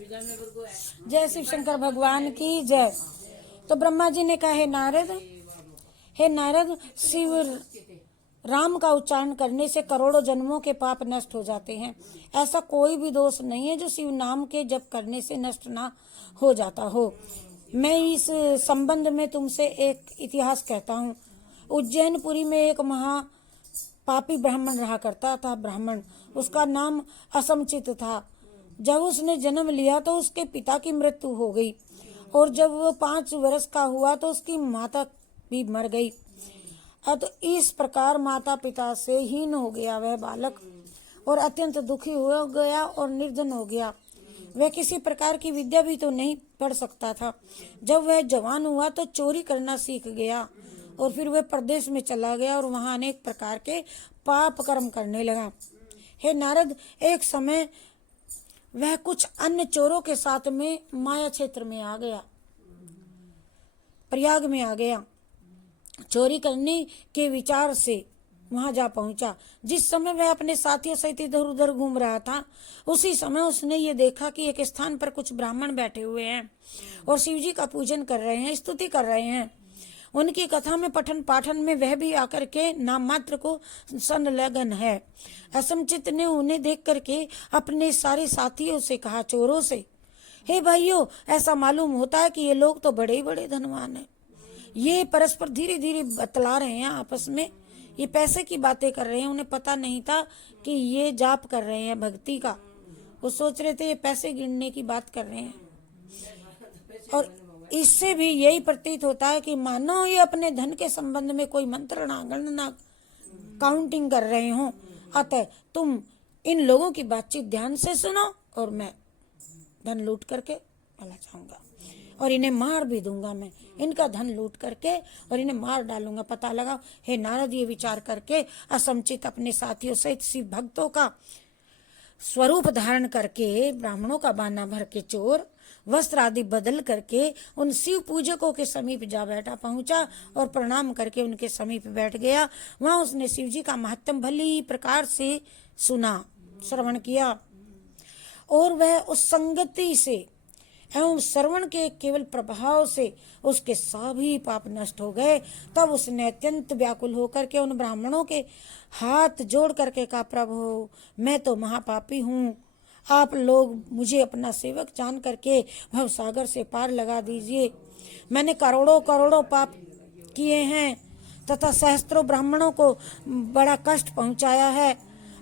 जय शिव शंकर भगवान की जय। तो ब्रह्मा जी ने कहा, हे नारद, शिव राम का उच्चारण करने से करोड़ों जन्मों के पाप नष्ट हो जाते हैं। ऐसा कोई भी दोष नहीं है जो शिव नाम के जप करने से नष्ट ना हो जाता हो। मैं इस संबंध में तुमसे एक इतिहास कहता हूँ। उज्जैनपुरी में एक महा पापी ब्राह्मण रहा करता था। ब्राह्मण, उसका नाम असमचित था। जब उसने जन्म लिया तो उसके पिता की मृत्यु हो गई, और जब वो 5 वर्ष का हुआ तो उसकी माता भी मर गई। तो इस प्रकार माता पिता से हीन हो गया वह बालक, और अत्यंत दुखी हो गया और निर्धन हो गया। वह किसी प्रकार की विद्या भी तो नहीं पढ़ सकता था। जब वह जवान हुआ तो चोरी करना सीख गया, और फिर वह प्रदेश में चला गया और वहां अनेक प्रकार के पाप कर्म करने लगा। हे नारद, एक समय वह कुछ अन्य चोरों के साथ में माया क्षेत्र में आ गया, प्रयाग में आ गया। चोरी करने के विचार से वहां जा पहुंचा। जिस समय वह अपने साथियों सहित इधर उधर घूम रहा था, उसी समय उसने ये देखा कि एक स्थान पर कुछ ब्राह्मण बैठे हुए हैं और शिव जी का पूजन कर रहे हैं, स्तुति कर रहे हैं। उनकी कथा में पठन पाठन में वह भी आकर के नाम मात्र को संलग्न है। असमचित ने उन्हें देख करके अपने सारे साथियों से कहा, चोरों से, हे भाइयों, ऐसा मालूम होता है कि ये लोग तो बड़े ही बड़े धनवान हैं। ये परस्पर धीरे धीरे बतला रहे हैं आपस में, ये पैसे की बातें कर रहे हैं। उन्हें पता नहीं था कि ये जाप कर रहे हैं भक्ति का। वो सोच रहे थे ये पैसे गिनने की बात कर रहे हैं, और इससे भी यही प्रतीत होता है कि मानो ये अपने धन के संबंध में कोई मंत्रणा गणना काउंटिंग कर रहे हो। अतः तुम इन लोगों की बातचीत ध्यान से सुनो, और मैं धन लूट करके चला जाऊंगा, और इन्हें मार भी दूंगा। मैं इनका धन लूट करके और इन्हें मार डालूंगा। पता लगा। हे नारद, ये विचार करके असमचित अपने साथियों सहित शिव भक्तों का स्वरूप धारण करके, ब्राह्मणों का बाना भर के चोर वस्त्र आदि बदल करके उन शिव पूजकों के समीप जा बैठा, पहुंचा और प्रणाम करके उनके समीप बैठ गया। वहां उसने शिव जी का महत्व भली प्रकार से सुना, श्रवण किया, और वह उस संगति से एवं श्रवण के केवल प्रभाव से उसके सभी पाप नष्ट हो गए। तब उसने अत्यंत व्याकुल होकर के उन ब्राह्मणों के हाथ जोड़ करके कहा, प्रभु, मैं तो महापापी हूँ, आप लोग मुझे अपना सेवक जान करके भव सागर से पार लगा दीजिए। मैंने करोड़ों करोड़ों पाप किए हैं तथा सहस्त्रों ब्राह्मणों को बड़ा कष्ट पहुंचाया है।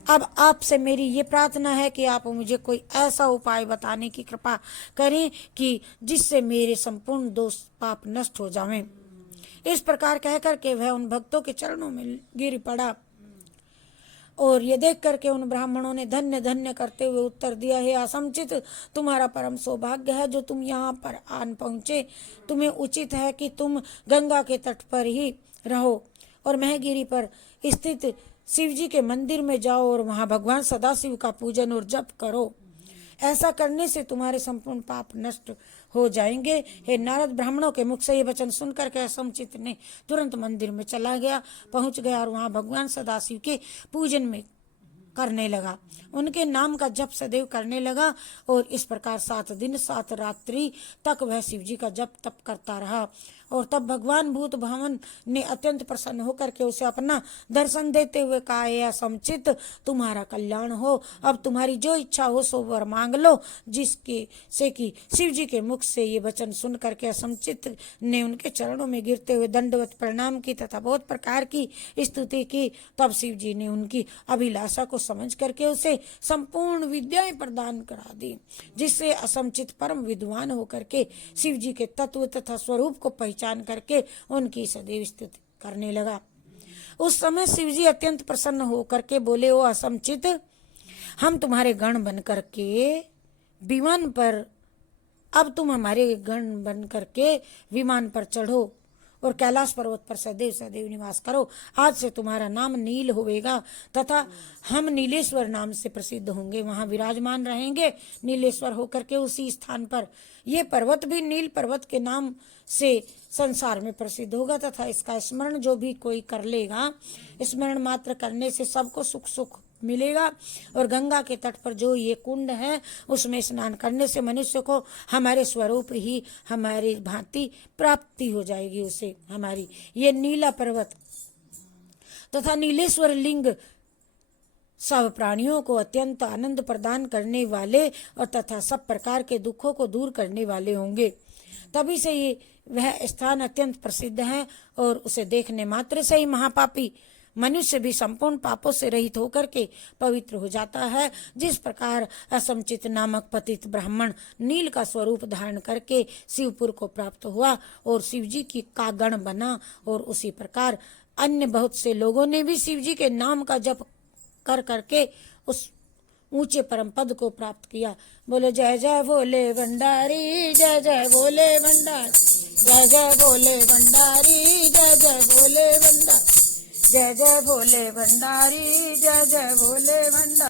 अब आपसे मेरी ये प्रार्थना है कि आप मुझे कोई ऐसा उपाय बताने की कृपा करें कि जिससे मेरे संपूर्ण दोष पाप नष्ट हो जावें। इस प्रकार कह करके वह उन भक्तों के चरणों में गिर पड़ा, और ये देख करके उन ब्राह्मणों ने धन्य धन्य करते हुए उत्तर दिया, हे असमचित, तुम्हारा परम सौभाग्य है जो तुम यहाँ पर आन पहुँचे। तुम्हें उचित है कि तुम गंगा के तट पर ही रहो और महगिरी पर स्थित शिव जी के मंदिर में जाओ और वहाँ भगवान सदाशिव का पूजन और जप करो। ऐसा करने से तुम्हारे संपूर्ण पाप नष्ट हो जाएंगे। हे नारद, ब्राह्मणों के मुख से ये वचन सुनकर के असमचित ने तुरंत मंदिर में चला गया, पहुंच गया और वहां भगवान सदाशिव के पूजन में करने लगा, उनके नाम का जप सदैव करने लगा। और इस प्रकार 7 दिन 7 रात्रि तक वह शिव जी का जप तप करता रहा। और तब भगवान भूत भावन ने अत्यंत प्रसन्न होकर के उसे अपना दर्शन देते हुए कहा, हे असमचित, तुम्हारा कल्याण हो। अब तुम्हारी जो इच्छा हो सो वर मांग लो। जिसके से कि शिव जी के मुख से ये वचन सुन करके असमचित ने उनके चरणों में गिरते हुए दंडवत प्रणाम की तथा बहुत प्रकार की स्तुति की। तब शिव जी ने उनकी अभिलाषा को समझ करके उसे संपूर्ण विद्याएं प्रदान करा दी, जिससे असमचित परम विद्वान होकर के शिव जी के तत्व तथा स्वरूप को पहचान करके उनकी सदैव स्तुति करने लगा। उस समय शिव जी अत्यंत प्रसन्न होकर के बोले, ओ असमचित, हम तुम्हारे गण बन करके विमान पर, अब तुम हमारे गण बन करके विमान पर चढ़ो और कैलाश पर्वत पर सदैव सदैव निवास करो। आज से तुम्हारा नाम नील होवेगा तथा हम नीलेश्वर नाम से प्रसिद्ध होंगे, वहां विराजमान रहेंगे नीलेश्वर होकर के उसी स्थान पर। ये पर्वत भी नील पर्वत के नाम से संसार में प्रसिद्ध होगा तथा इसका स्मरण जो भी कोई कर लेगा, स्मरण मात्र करने से सबको सुख सुख मिलेगा। और गंगा के तट पर जो ये कुंड है उसमें स्नान करने से मनुष्य को हमारे स्वरूप ही हमारी भांति प्राप्ति हो जाएगी। उसे हमारी ये नीला पर्वत तथा नीलेश्वर लिंग सब प्राणियों को अत्यंत आनंद प्रदान करने वाले और तथा सब प्रकार के दुखों को दूर करने वाले होंगे। तभी से ये वह स्थान अत्यंत प्रसिद्ध है और उसे देखने मात्र से ही महापापी मनुष्य भी संपूर्ण पापों से रहित होकर के पवित्र हो जाता है। जिस प्रकार असमचित नामक पतित ब्राह्मण नील का स्वरूप धारण करके शिवपुर को प्राप्त हुआ और शिवजी की का गण बना, और उसी प्रकार अन्य बहुत से लोगों ने भी शिवजी के नाम का जप कर करके उस ऊंचे परम पद को प्राप्त किया। बोलो जय जय भोले भंडारी, जय जय भोले भंडारी, जय जय भोले भंडारी, जय जय भोले भंडारी, जय जय भोले भंडारी, जय जय भोले भंडारी।